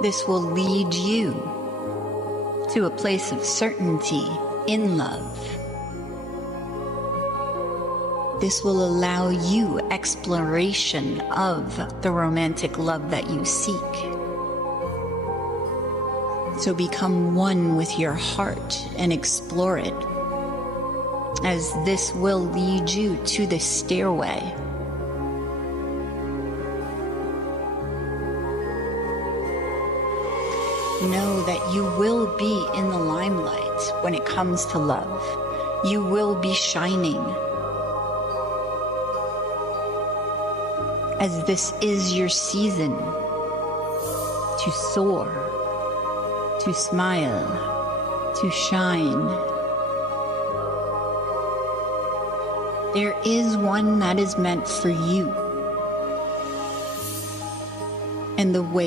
This will lead you to a place of certainty in love. This will allow you exploration of the romantic love that you seek. So become one with your heart and explore it, as this will lead you to the stairway. Know that you will be in the limelight when it comes to love. You will be shining, as this is your season to soar, to smile, to shine. There is one that is meant for you. And the way